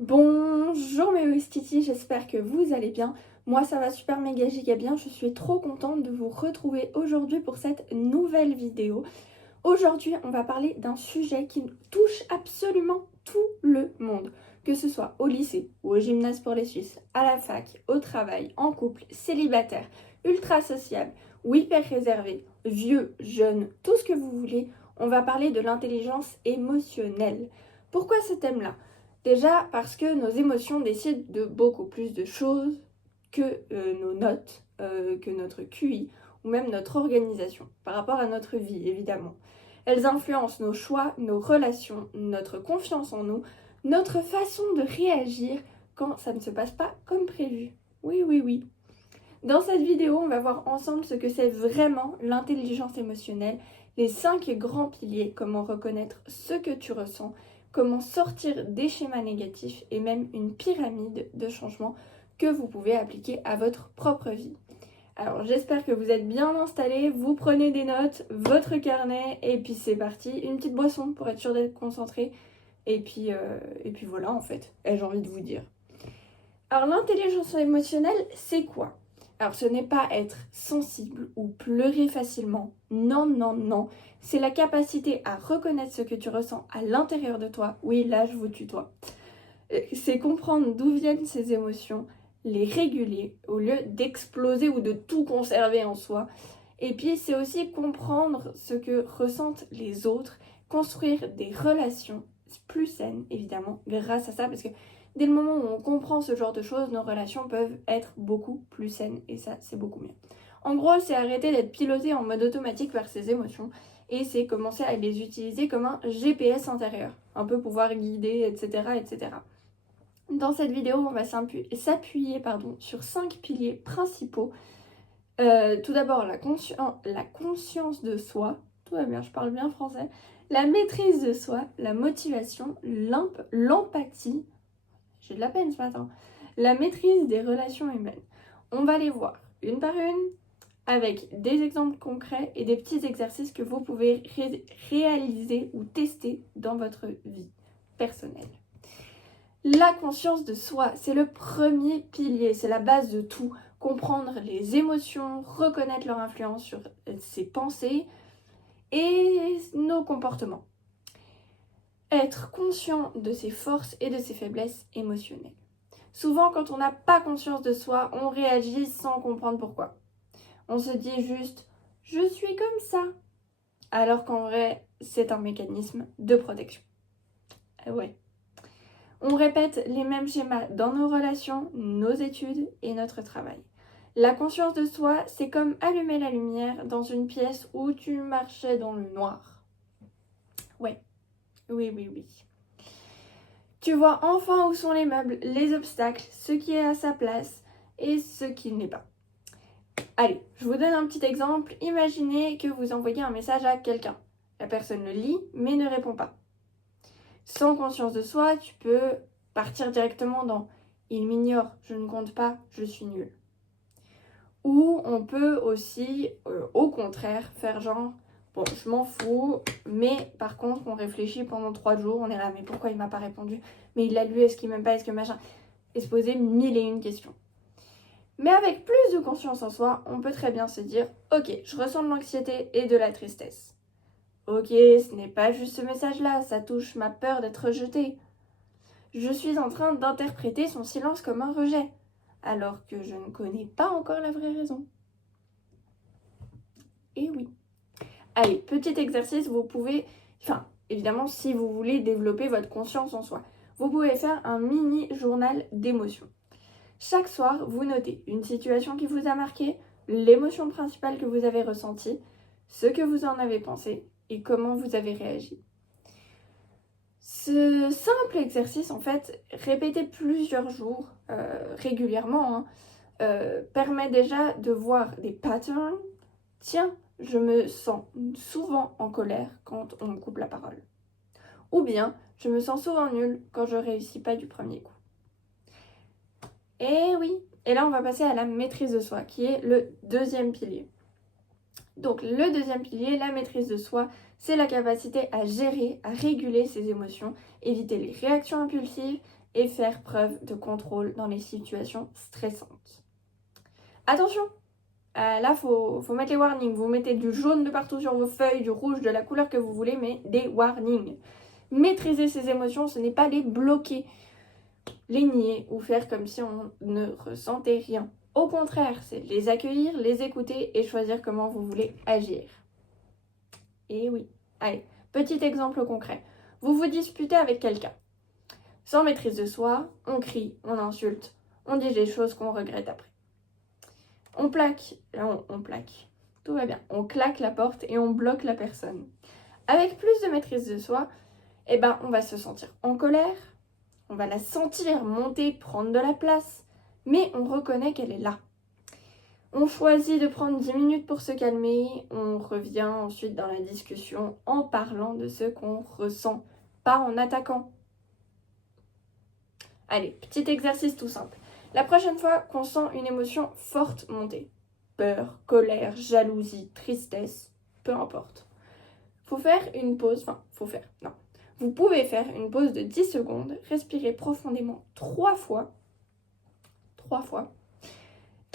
Bonjour mes Ouistiti, j'espère que vous allez bien. Moi ça va super méga giga bien, je suis trop contente de vous retrouver aujourd'hui pour cette nouvelle vidéo. Aujourd'hui on va parler d'un sujet qui touche absolument tout le monde. Que ce soit au lycée ou au gymnase pour les Suisses, à la fac, au travail, en couple, célibataire, ultra sociable ou hyper réservé, vieux, jeune, tout ce que vous voulez, on va parler de l'intelligence émotionnelle. Pourquoi ce thème-là? Déjà parce que nos émotions décident de beaucoup plus de choses que nos notes, que notre QI ou même notre organisation par rapport à notre vie évidemment. Elles influencent nos choix, nos relations, notre confiance en nous, notre façon de réagir quand ça ne se passe pas comme prévu. Oui, oui, oui. Dans cette vidéo, on va voir ensemble ce que c'est vraiment l'intelligence émotionnelle, les 5 grands piliers, comment reconnaître ce que tu ressens, comment sortir des schémas négatifs et même une pyramide de changements que vous pouvez appliquer à votre propre vie. Alors j'espère que vous êtes bien installés, vous prenez des notes, votre carnet et puis c'est parti, une petite boisson pour être sûr d'être concentré et puis voilà en fait, ai-je envie de vous dire. Alors l'intelligence émotionnelle, c'est quoi? Alors ce n'est pas être sensible ou pleurer facilement. Non, non, non. C'est la capacité à reconnaître ce que tu ressens à l'intérieur de toi. Oui, là je vous tutoie. C'est comprendre d'où viennent ces émotions, les réguler au lieu d'exploser ou de tout conserver en soi. Et puis c'est aussi comprendre ce que ressentent les autres, construire des relations plus saines évidemment grâce à ça parce que dès le moment où on comprend ce genre de choses, nos relations peuvent être beaucoup plus saines et ça c'est beaucoup mieux. En gros, c'est arrêter d'être piloté en mode automatique par ses émotions et c'est commencer à les utiliser comme un GPS intérieur, un peu pouvoir guider, etc. etc. Dans cette vidéo, on va s'appuyer sur 5 piliers principaux. Tout d'abord, la conscience de soi. Tout va bien, je parle bien français. La maîtrise de soi, la motivation, l'empathie. J'ai de la peine ce matin. La maîtrise des relations humaines. On va les voir une par une avec des exemples concrets et des petits exercices que vous pouvez réaliser ou tester dans votre vie personnelle. La conscience de soi, c'est le premier pilier, c'est la base de tout. Comprendre les émotions, reconnaître leur influence sur ses pensées et nos comportements. Être conscient de ses forces et de ses faiblesses émotionnelles. Souvent, quand on n'a pas conscience de soi, on réagit sans comprendre pourquoi. On se dit juste « je suis comme ça », alors qu'en vrai, c'est un mécanisme de protection. Ouais. On répète les mêmes schémas dans nos relations, nos études et notre travail. La conscience de soi, c'est comme allumer la lumière dans une pièce où tu marchais dans le noir. Ouais, oui, oui, oui. Tu vois enfin où sont les meubles, les obstacles, ce qui est à sa place et ce qui n'est pas. Allez, je vous donne un petit exemple. Imaginez que vous envoyez un message à quelqu'un. La personne le lit mais ne répond pas. Sans conscience de soi, tu peux partir directement dans « il m'ignore, je ne compte pas, je suis nul ». Ou on peut aussi, au contraire, faire genre « bon, je m'en fous, mais par contre, on réfléchit pendant 3 jours, on est là, mais pourquoi il m'a pas répondu? Mais il l'a lu, est-ce qu'il m'aime pas, est-ce que machin ?» Et se poser 1001 questions. Mais avec plus de conscience en soi, on peut très bien se dire « ok, je ressens de l'anxiété et de la tristesse. Ok, ce n'est pas juste ce message-là, ça touche ma peur d'être rejetée. Je suis en train d'interpréter son silence comme un rejet, alors que je ne connais pas encore la vraie raison. » Et oui. Allez, petit exercice, vous pouvez, évidemment, si vous voulez développer votre conscience en soi, vous pouvez faire un mini journal d'émotions. Chaque soir, vous notez une situation qui vous a marqué, l'émotion principale que vous avez ressentie, ce que vous en avez pensé et comment vous avez réagi. Ce simple exercice, en fait, répété plusieurs jours régulièrement, permet déjà de voir des patterns. Tiens, je me sens souvent en colère quand on me coupe la parole. Ou bien, je me sens souvent nulle quand je réussis pas du premier coup. Et oui, et là on va passer à la maîtrise de soi, qui est le deuxième pilier. Donc le deuxième pilier, la maîtrise de soi, c'est la capacité à gérer, à réguler ses émotions, éviter les réactions impulsives, et faire preuve de contrôle dans les situations stressantes. Attention, là, faut mettre les warnings. Vous mettez du jaune de partout sur vos feuilles, du rouge, de la couleur que vous voulez, mais des warnings. Maîtriser ses émotions, ce n'est pas les bloquer, les nier ou faire comme si on ne ressentait rien. Au contraire, c'est les accueillir, les écouter et choisir comment vous voulez agir. Et oui. Allez, petit exemple concret. Vous vous disputez avec quelqu'un. Sans maîtrise de soi, on crie, on insulte, on dit des choses qu'on regrette après. On plaque, tout va bien. On claque la porte et on bloque la personne. Avec plus de maîtrise de soi, on va se sentir en colère, on va la sentir monter, prendre de la place, mais on reconnaît qu'elle est là. On choisit de prendre 10 minutes pour se calmer, on revient ensuite dans la discussion en parlant de ce qu'on ressent, pas en attaquant. Allez, petit exercice tout simple. La prochaine fois qu'on sent une émotion forte monter, peur, colère, jalousie, tristesse, peu importe, faut faire une pause, vous pouvez faire une pause de 10 secondes, respirer profondément 3 fois,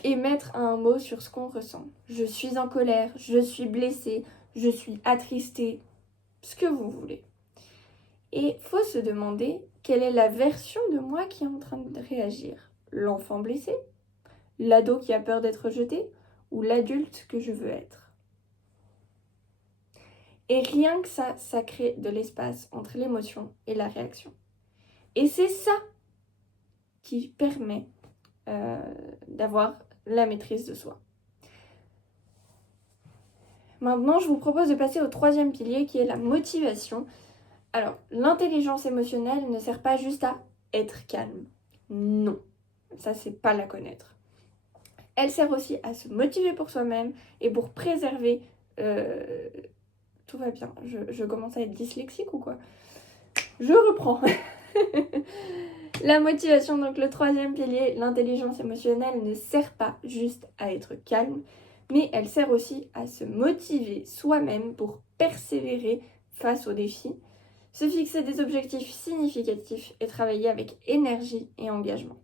et mettre un mot sur ce qu'on ressent. Je suis en colère, je suis blessée, je suis attristée, ce que vous voulez. Et faut se demander quelle est la version de moi qui est en train de réagir. L'enfant blessé, l'ado qui a peur d'être rejeté ou l'adulte que je veux être. Et rien que ça crée de l'espace entre l'émotion et la réaction. Et c'est ça qui permet d'avoir la maîtrise de soi. Maintenant, je vous propose de passer au troisième pilier qui est la motivation. Alors, l'intelligence émotionnelle ne sert pas juste à être calme. Non, ça c'est pas la connaître. Elle sert aussi à se motiver pour soi-même et pour préserver... Tout va bien, je commence à être dyslexique ou quoi? Je reprends. La motivation, donc le troisième pilier, l'intelligence émotionnelle ne sert pas juste à être calme, mais elle sert aussi à se motiver soi-même pour persévérer face aux défis, se fixer des objectifs significatifs et travailler avec énergie et engagement.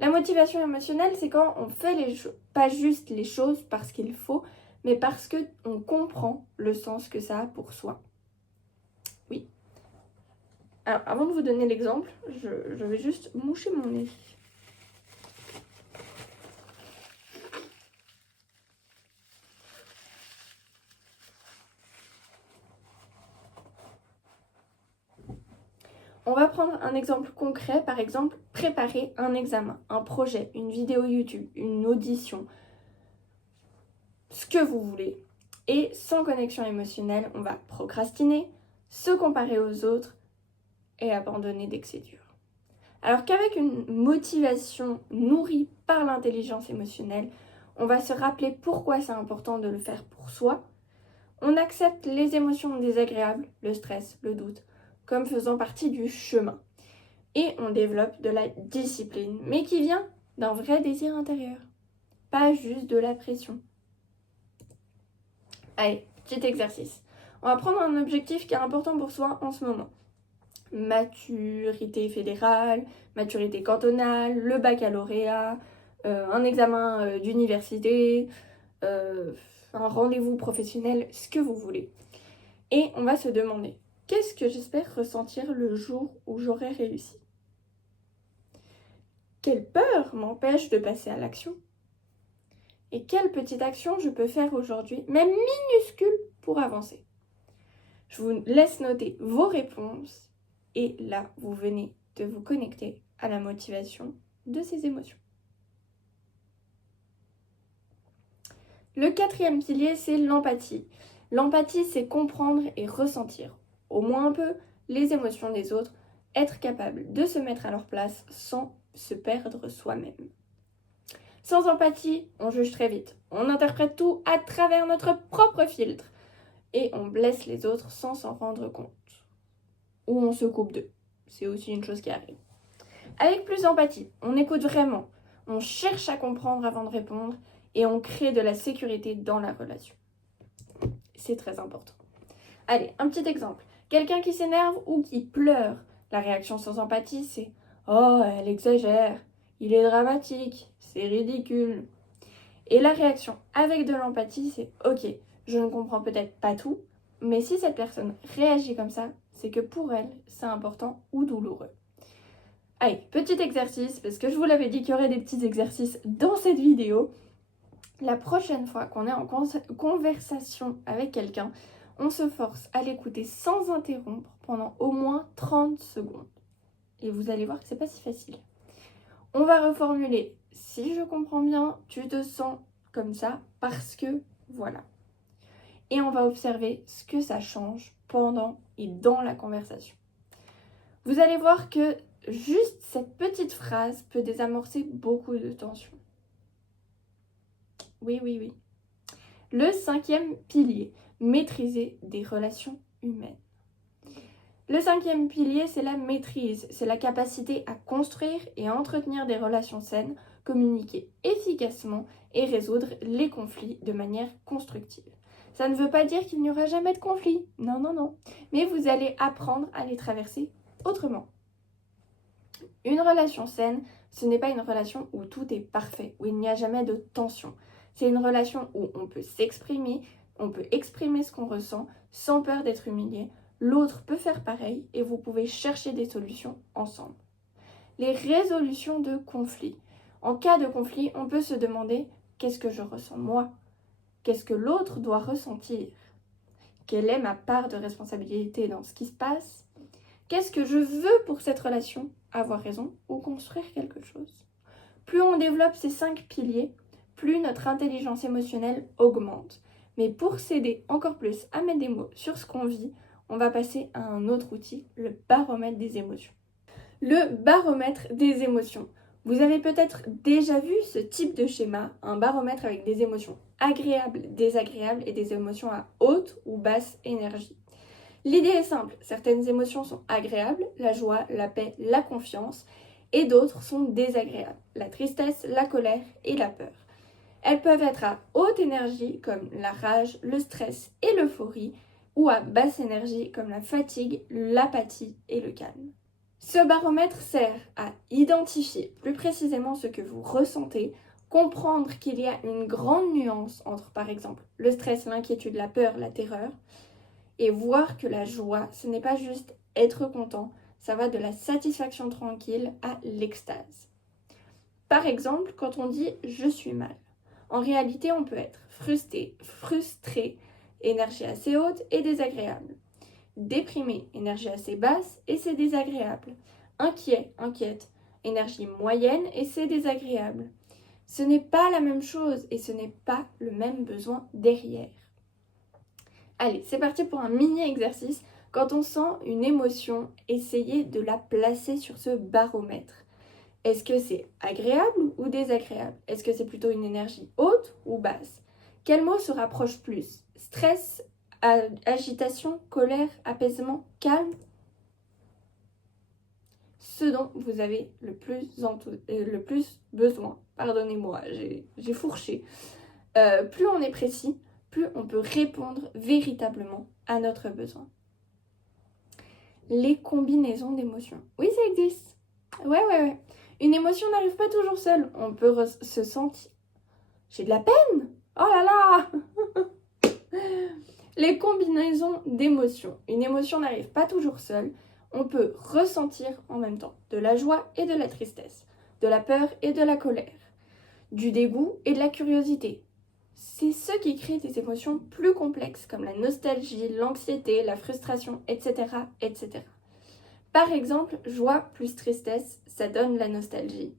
La motivation émotionnelle, c'est quand on fait pas juste les choses parce qu'il faut, mais parce qu'on comprend le sens que ça a pour soi. Oui. Alors, avant de vous donner l'exemple, je vais juste moucher mon nez. On va prendre un exemple concret, par exemple, préparer un examen, un projet, une vidéo YouTube, une audition, ce que vous voulez. Et sans connexion émotionnelle, on va procrastiner, se comparer aux autres et abandonner dès que c'est dur. Alors qu'avec une motivation nourrie par l'intelligence émotionnelle, on va se rappeler pourquoi c'est important de le faire pour soi. On accepte les émotions désagréables, le stress, le doute, comme faisant partie du chemin. Et on développe de la discipline, mais qui vient d'un vrai désir intérieur, pas juste de la pression. Allez, petit exercice. On va prendre un objectif qui est important pour soi en ce moment. Maturité fédérale, maturité cantonale, le baccalauréat, un examen d'université, un rendez-vous professionnel, ce que vous voulez. Et on va se demander, qu'est-ce que j'espère ressentir le jour où j'aurai réussi? Quelle peur m'empêche de passer à l'action? Et quelle petite action je peux faire aujourd'hui, même minuscule, pour avancer? Je vous laisse noter vos réponses et là, vous venez de vous connecter à la motivation de ces émotions. Le quatrième pilier, c'est l'empathie. L'empathie, c'est comprendre et ressentir, au moins un peu, les émotions des autres, être capable de se mettre à leur place sans se perdre soi-même. Sans empathie, on juge très vite, on interprète tout à travers notre propre filtre et on blesse les autres sans s'en rendre compte. Ou on se coupe d'eux, c'est aussi une chose qui arrive. Avec plus d'empathie, on écoute vraiment, on cherche à comprendre avant de répondre et on crée de la sécurité dans la relation. C'est très important. Allez, un petit exemple. Quelqu'un qui s'énerve ou qui pleure. La réaction sans empathie, c'est « Oh, elle exagère, il est dramatique, c'est ridicule. Et la réaction avec de l'empathie, c'est ok, je ne comprends peut-être pas tout, mais si cette personne réagit comme ça, c'est que pour elle, c'est important ou douloureux. Allez, petit exercice, parce que je vous l'avais dit qu'il y aurait des petits exercices dans cette vidéo. La prochaine fois qu'on est en conversation avec quelqu'un, on se force à l'écouter sans interrompre pendant au moins 30 secondes. Et vous allez voir que c'est pas si facile. On va reformuler. Si je comprends bien, tu te sens comme ça parce que voilà. Et on va observer ce que ça change pendant et dans la conversation. Vous allez voir que juste cette petite phrase peut désamorcer beaucoup de tensions. Oui, oui, oui. Le 5e pilier, maîtriser des relations humaines. Le 5e pilier, c'est la maîtrise, c'est la capacité à construire et à entretenir des relations saines, communiquer efficacement et résoudre les conflits de manière constructive. Ça ne veut pas dire qu'il n'y aura jamais de conflit, non, non, non, mais vous allez apprendre à les traverser autrement. Une relation saine, ce n'est pas une relation où tout est parfait, où il n'y a jamais de tension. C'est une relation où on peut s'exprimer, on peut exprimer ce qu'on ressent sans peur d'être humilié. L'autre peut faire pareil et vous pouvez chercher des solutions ensemble. Les résolutions de conflits. En cas de conflit, on peut se demander qu'est-ce que je ressens moi? Qu'est-ce que l'autre doit ressentir? Quelle est ma part de responsabilité dans ce qui se passe? Qu'est-ce que je veux pour cette relation? Avoir raison ou construire quelque chose? Plus on développe ces 5 piliers, plus notre intelligence émotionnelle augmente. Mais pour s'aider encore plus à mettre des mots sur ce qu'on vit, on va passer à un autre outil, le baromètre des émotions. Le baromètre des émotions. Vous avez peut-être déjà vu ce type de schéma, un baromètre avec des émotions agréables, désagréables et des émotions à haute ou basse énergie. L'idée est simple, certaines émotions sont agréables, la joie, la paix, la confiance, et d'autres sont désagréables, la tristesse, la colère et la peur. Elles peuvent être à haute énergie comme la rage, le stress et l'euphorie, ou à basse énergie comme la fatigue, l'apathie et le calme. Ce baromètre sert à identifier plus précisément ce que vous ressentez, comprendre qu'il y a une grande nuance entre par exemple le stress, l'inquiétude, la peur, la terreur, et voir que la joie, ce n'est pas juste être content, ça va de la satisfaction tranquille à l'extase. Par exemple, quand on dit « je suis mal », en réalité, on peut être frustré, énergie assez haute et désagréable. Déprimé, énergie assez basse et c'est désagréable. Inquiet, inquiète, énergie moyenne et c'est désagréable. Ce n'est pas la même chose et ce n'est pas le même besoin derrière. Allez, c'est parti pour un mini exercice. Quand on sent une émotion, essayez de la placer sur ce baromètre. Est-ce que c'est agréable ou désagréable? Est-ce que c'est plutôt une énergie haute ou basse? Quel mot se rapproche plus? Stress, agitation, colère, apaisement, calme? Ce dont vous avez le plus besoin. Pardonnez-moi, j'ai fourché. Plus on est précis, plus on peut répondre véritablement à notre besoin. Les combinaisons d'émotions. Oui, ça existe. Ouais. Une émotion n'arrive pas toujours seule. On peut se sentir... J'ai de la peine. Oh là là. Les combinaisons d'émotions. Une émotion n'arrive pas toujours seule. On peut ressentir en même temps de la joie et de la tristesse, de la peur et de la colère, du dégoût et de la curiosité. C'est ce qui crée des émotions plus complexes comme la nostalgie, l'anxiété, la frustration, etc., etc. Par exemple, joie plus tristesse, ça donne la nostalgie.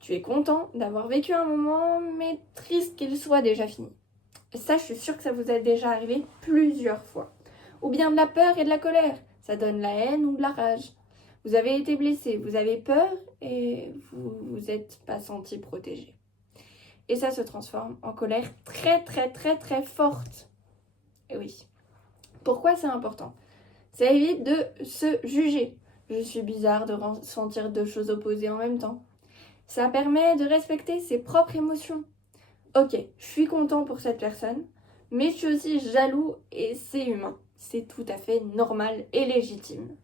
Tu es content d'avoir vécu un moment, mais triste qu'il soit déjà fini. Ça, je suis sûre que ça vous est déjà arrivé plusieurs fois. Ou bien de la peur et de la colère, ça donne la haine ou de la rage. Vous avez été blessé, vous avez peur et vous vous êtes pas senti protégé. Et ça se transforme en colère très forte. Et oui. Pourquoi c'est important? Ça évite de se juger. Je suis bizarre de ressentir deux choses opposées en même temps. Ça permet de respecter ses propres émotions. Ok, je suis content pour cette personne, mais je suis aussi jaloux et c'est humain. C'est tout à fait normal et légitime.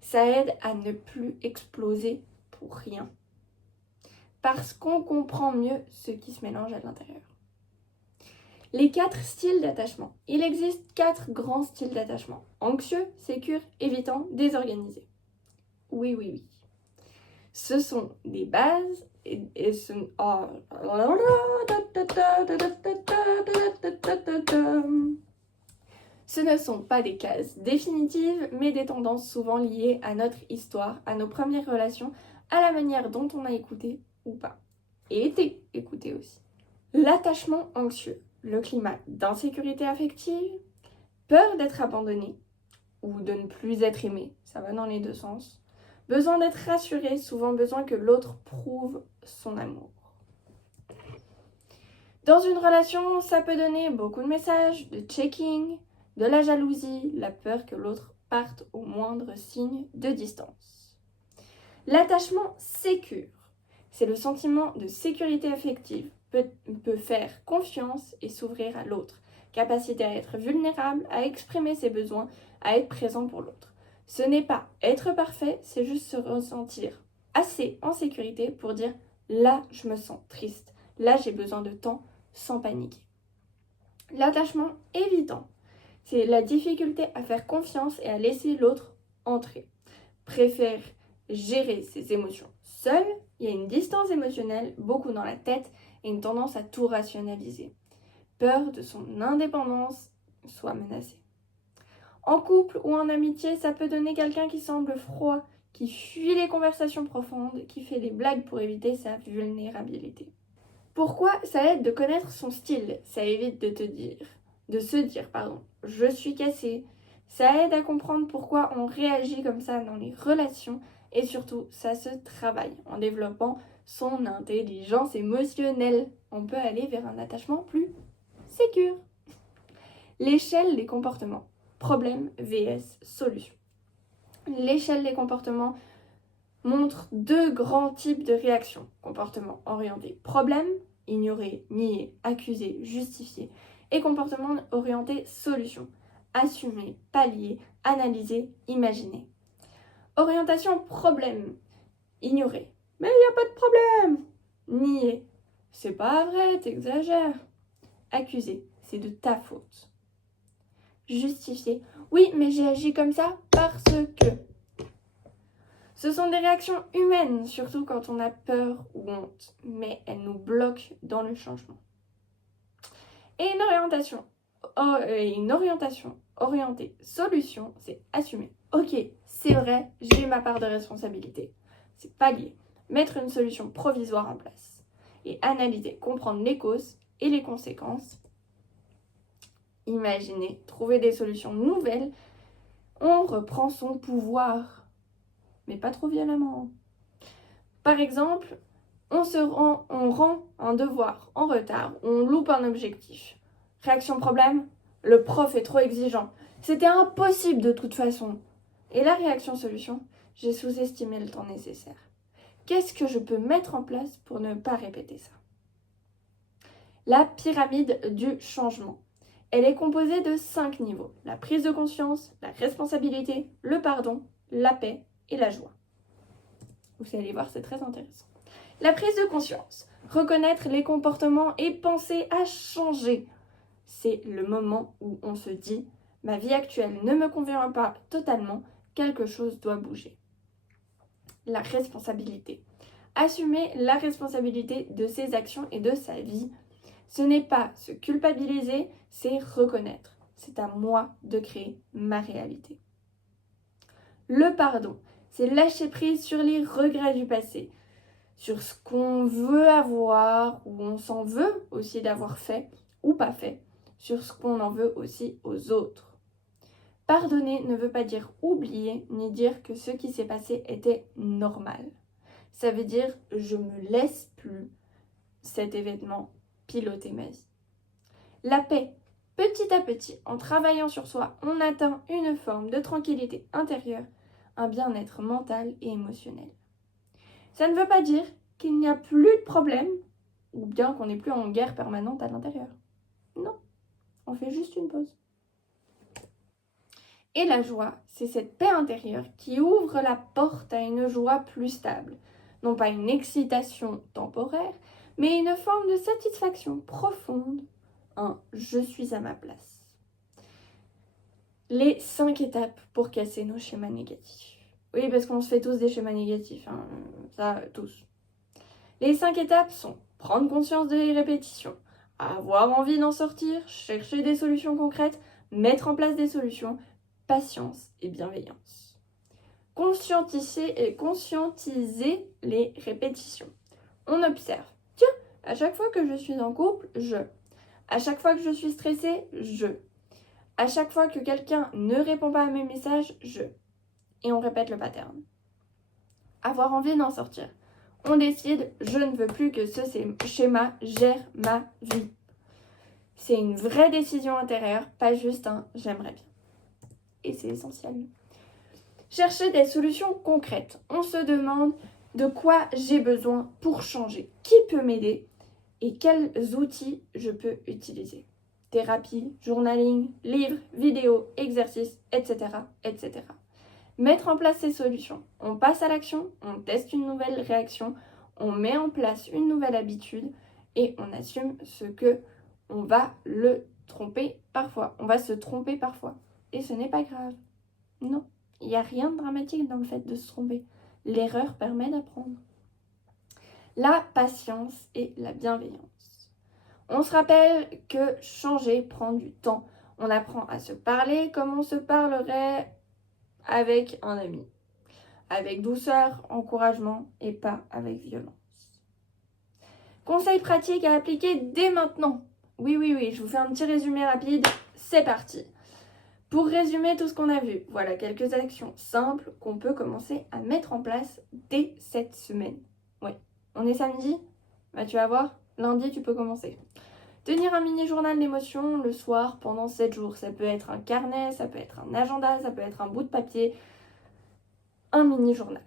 Ça aide à ne plus exploser pour rien. Parce qu'on comprend mieux ce qui se mélange à l'intérieur. Les 4 styles d'attachement. Il existe 4 grands styles d'attachement. Anxieux, sécure, évitant, désorganisé. Oui, oui, oui. Ce sont des bases et ce... Oh. Ce ne sont pas des cases définitives, mais des tendances souvent liées à notre histoire, à nos premières relations, à la manière dont on a écouté ou pas. Et été écouté aussi. L'attachement anxieux, le climat d'insécurité affective, peur d'être abandonné ou de ne plus être aimé, ça va dans les deux sens. Besoin d'être rassuré, souvent besoin que l'autre prouve son amour. Dans une relation, ça peut donner beaucoup de messages, de checking, de la jalousie, la peur que l'autre parte au moindre signe de distance. L'attachement sécure, c'est le sentiment de sécurité affective, peut faire confiance et s'ouvrir à l'autre, capacité à être vulnérable, à exprimer ses besoins, à être présent pour l'autre. Ce n'est pas être parfait, c'est juste se ressentir assez en sécurité pour dire « là, je me sens triste, là, j'ai besoin de temps » sans paniquer. L'attachement évitant, c'est la difficulté à faire confiance et à laisser l'autre entrer. Préfère gérer ses émotions seul, il y a une distance émotionnelle, beaucoup dans la tête et une tendance à tout rationaliser. Peur de son indépendance soit menacée. En couple ou en amitié, ça peut donner quelqu'un qui semble froid, qui fuit les conversations profondes, qui fait des blagues pour éviter sa vulnérabilité. Pourquoi ça aide de connaître son style? Ça évite de se dire, je suis cassée. Ça aide à comprendre pourquoi on réagit comme ça dans les relations et surtout, ça se travaille en développant son intelligence émotionnelle. On peut aller vers un attachement plus sécure. L'échelle des comportements. Problème vs solution. L'échelle des comportements montre 2 grands types de réactions. Comportement orienté problème, ignorer, nier, accuser, justifier. Et comportement orienté solution. Assumer, pallier, analyser, imaginer. Orientation problème. Ignorer. Mais il n'y a pas de problème. Nier. C'est pas vrai, t'exagères. Accuser. C'est de ta faute. Justifier. Oui, mais j'ai agi comme ça parce que. Ce sont des réactions humaines, surtout quand on a peur ou honte, mais elles nous bloquent dans le changement. Et une orientation orientée solution, c'est assumer. Ok, c'est vrai, j'ai ma part de responsabilité. C'est pallier, mettre une solution provisoire en place. Et analyser, comprendre les causes et les conséquences. Imaginer, trouver des solutions nouvelles. On reprend son pouvoir. Mais pas trop violemment. Par exemple, on rend un devoir en retard, on loupe un objectif. Réaction problème, le prof est trop exigeant. C'était impossible de toute façon. Et la réaction solution, j'ai sous-estimé le temps nécessaire. Qu'est-ce que je peux mettre en place pour ne pas répéter ça? La pyramide du changement. Elle est composée de 5 niveaux. La prise de conscience, la responsabilité, le pardon, la paix et la joie. Vous allez voir, c'est très intéressant. La prise de conscience. Reconnaître les comportements et penser à changer. C'est le moment où on se dit « ma vie actuelle ne me convient pas totalement, quelque chose doit bouger ». La responsabilité. Assumer la responsabilité de ses actions et de sa vie. Ce n'est pas se culpabiliser, c'est reconnaître. C'est à moi de créer ma réalité. Le pardon, c'est lâcher prise sur les regrets du passé, sur ce qu'on veut avoir ou on s'en veut aussi d'avoir fait ou pas fait, sur ce qu'on en veut aussi aux autres. Pardonner ne veut pas dire oublier ni dire que ce qui s'est passé était normal. Ça veut dire je me laisse plus cet événement piloter ma vie. La paix. Petit à petit, en travaillant sur soi, on atteint une forme de tranquillité intérieure, un bien-être mental et émotionnel. Ça ne veut pas dire qu'il n'y a plus de problème ou bien qu'on n'est plus en guerre permanente à l'intérieur. Non, on fait juste une pause. Et la joie, c'est cette paix intérieure qui ouvre la porte à une joie plus stable. non pas une excitation temporaire, mais une forme de satisfaction profonde, un « je suis à ma place ». Les 5 étapes pour casser nos schémas négatifs. Oui, parce qu'on se fait tous des schémas négatifs, hein, ça, tous. Les 5 étapes sont prendre conscience des répétitions, avoir envie d'en sortir, chercher des solutions concrètes, mettre en place des solutions, patience et bienveillance. Conscientiser les répétitions. On observe. Tiens, à chaque fois que je suis en couple, je. À chaque fois que je suis stressée, je. À chaque fois que quelqu'un ne répond pas à mes messages, je. Et on répète le pattern. Avoir envie d'en sortir. On décide, je ne veux plus que ce schéma gère ma vie. C'est une vraie décision intérieure, pas juste un « j'aimerais bien ». Et c'est essentiel. Chercher des solutions concrètes. On se demande de quoi j'ai besoin pour changer, qui peut m'aider et quels outils je peux utiliser. Thérapie, journaling, livres, vidéos, exercices, etc., etc. Mettre en place ces solutions. On passe à l'action, on teste une nouvelle réaction, on met en place une nouvelle habitude et on assume ce que on va le tromper parfois. On va se tromper parfois. Et ce n'est pas grave. Non, il n'y a rien de dramatique dans le fait de se tromper. L'erreur permet d'apprendre. La patience et la bienveillance. On se rappelle que changer prend du temps. On apprend à se parler comme on se parlerait avec un ami. Avec douceur, encouragement et pas avec violence. Conseils pratiques à appliquer dès maintenant. Oui, je vous fais un petit résumé rapide. C'est parti. Pour résumer tout ce qu'on a vu, voilà quelques actions simples qu'on peut commencer à mettre en place dès cette semaine. Oui, on est samedi, bah tu vas voir, lundi tu peux commencer. Tenir un mini-journal d'émotions le soir pendant 7 jours. Ça peut être un carnet, ça peut être un agenda, ça peut être un bout de papier. Un mini-journal.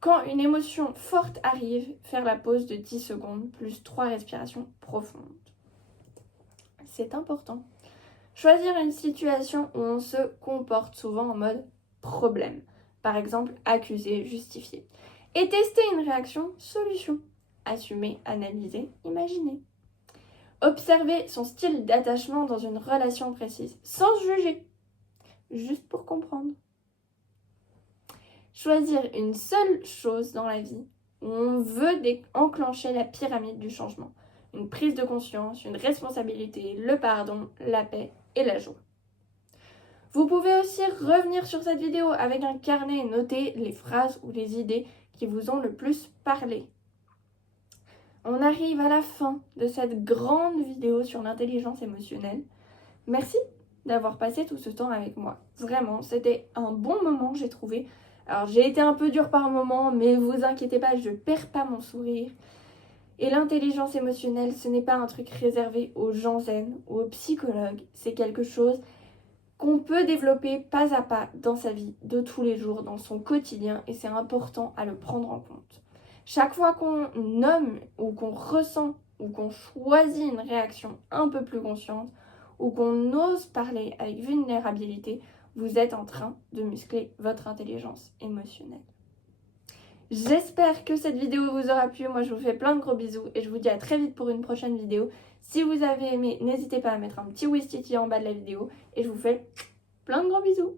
Quand une émotion forte arrive, faire la pause de 10 secondes plus 3 respirations profondes. C'est important. Choisir une situation où on se comporte souvent en mode problème. Par exemple, accuser, justifier. Et tester une réaction solution. Assumer, analyser, imaginer. Observer son style d'attachement dans une relation précise, sans juger, juste pour comprendre. Choisir une seule chose dans la vie où on veut enclencher la pyramide du changement. Une prise de conscience, une responsabilité, le pardon, la paix et la joie. Vous pouvez aussi revenir sur cette vidéo avec un carnet et noter les phrases ou les idées qui vous ont le plus parlé. On arrive à la fin de cette grande vidéo sur l'intelligence émotionnelle. Merci d'avoir passé tout ce temps avec moi. Vraiment, c'était un bon moment, j'ai trouvé. Alors, j'ai été un peu dure par moments, mais vous inquiétez pas, je perds pas mon sourire. Et l'intelligence émotionnelle, ce n'est pas un truc réservé aux gens zen ou aux psychologues. C'est quelque chose qu'on peut développer pas à pas dans sa vie de tous les jours, dans son quotidien, et c'est important à le prendre en compte. Chaque fois qu'on nomme ou qu'on ressent ou qu'on choisit une réaction un peu plus consciente ou qu'on ose parler avec vulnérabilité, vous êtes en train de muscler votre intelligence émotionnelle. J'espère que cette vidéo vous aura plu. Moi, je vous fais plein de gros bisous et je vous dis à très vite pour une prochaine vidéo. Si vous avez aimé, n'hésitez pas à mettre un petit Wistiti en bas de la vidéo et je vous fais plein de gros bisous.